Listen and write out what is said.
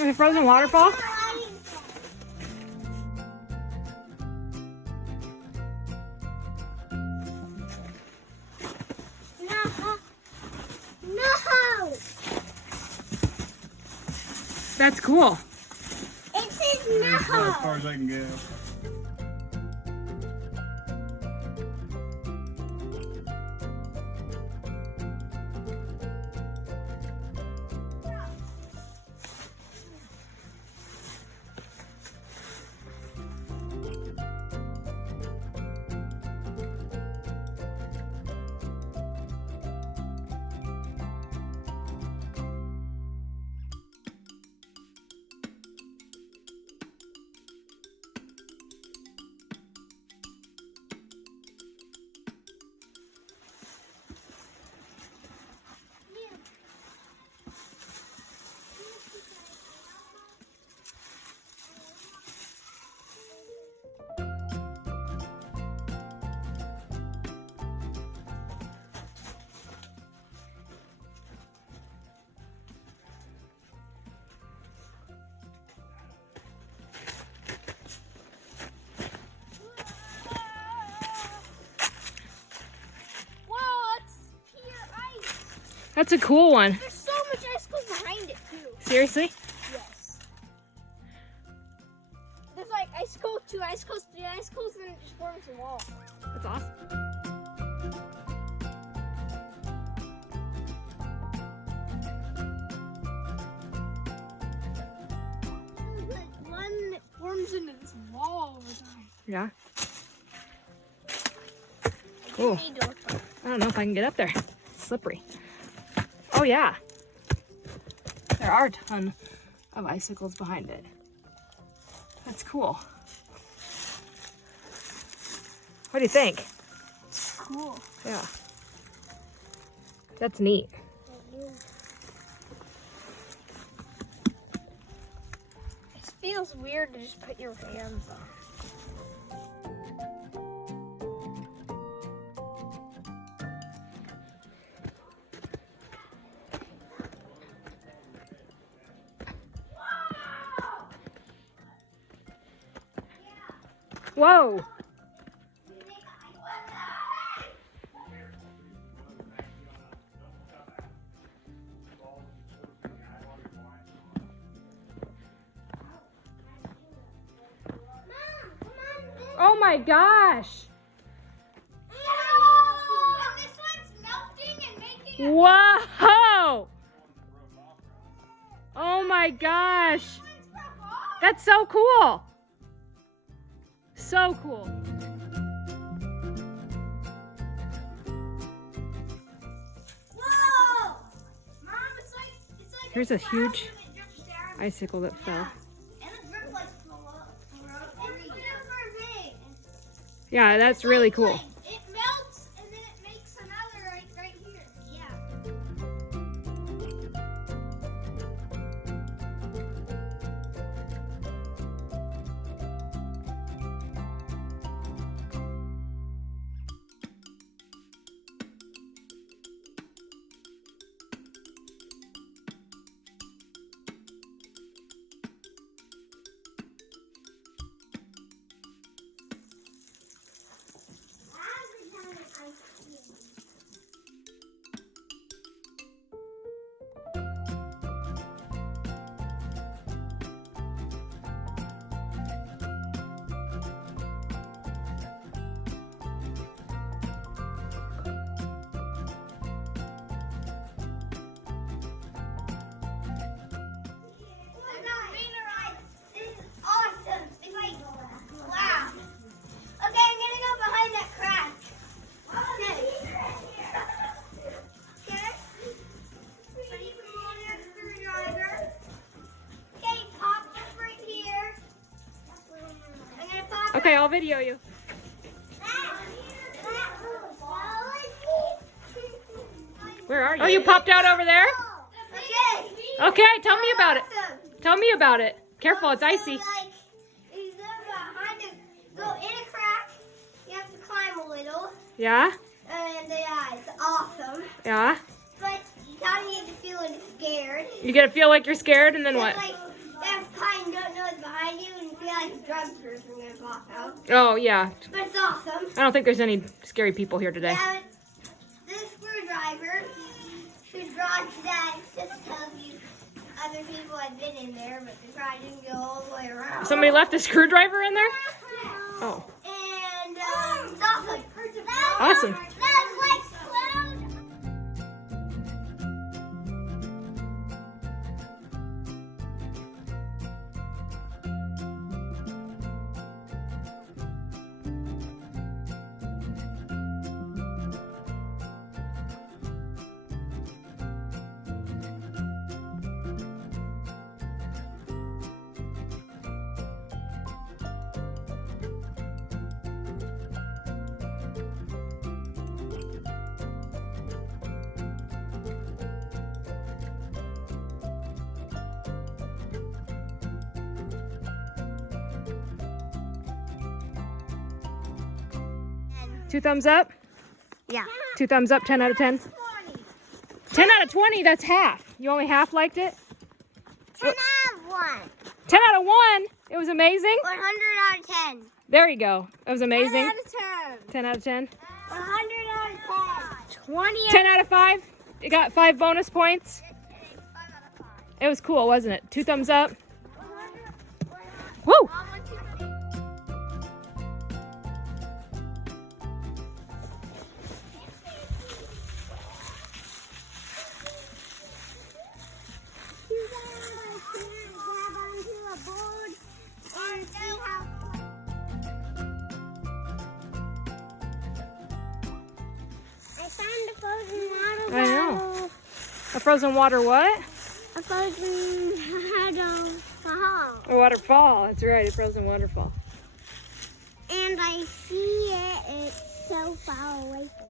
There's a frozen waterfall? No! That's cool. It says no! That's about as far as I can go. That's a cool one. There's so much icicles behind it, too. Seriously? Yes. There's like icicles, 2 icicles, 3 icicles, and it just forms a wall. That's awesome. There's like one that forms into this wall over time. Yeah. Cool. You need to look up. I don't know if I can get up there. It's slippery. Oh yeah. There are a ton of icicles behind it. That's cool. What do you think? Cool. Yeah. That's neat. It feels weird to just put your hands on. Whoa. Oh my gosh. And this one's melting and making Whoa. Oh my gosh. That's so cool. So cool. Whoa! Mom, it's like Here's a cloud huge and it drips down. icicle that fell. And the drip like Yeah, that's really cool. It melts and then it makes another right here. Yeah. Okay, I'll video you. Where are you? Oh, you popped out over there? Okay, tell me about it. Tell me about it. Careful, it's icy. Go in a crack, you have to climb a little, Yeah? and yeah, it's awesome. Yeah? But you kind of need to feel scared. You gotta feel like you're scared, and then what? Like, like a drug person gonna walk out. Oh, yeah. But it's awesome. I don't think there's any scary people here today. Yeah, this screwdriver should draw to that. It just tells you other people had been in there, but they probably didn't go all the way around. Somebody left a screwdriver in there? Yeah. Oh. And it's awesome. Awesome. That's like cloud. Two thumbs up? Yeah. 2 thumbs up, 10 out of 10? 10 out of 20, that's half. You only half liked it? 10 out of 1. 10 out of 1, it was amazing? 100 out of 10. There you go. It was amazing. 10 out of 10. 10 out of 10? 100 out of 10. 20 10 out of 5? You got 5 bonus points? 5 out of 5. It was cool, wasn't it? 2 thumbs up. 100. Woo! I know. A frozen water what? A frozen waterfall. A waterfall. That's right, a frozen waterfall. And I see it. It's so far away from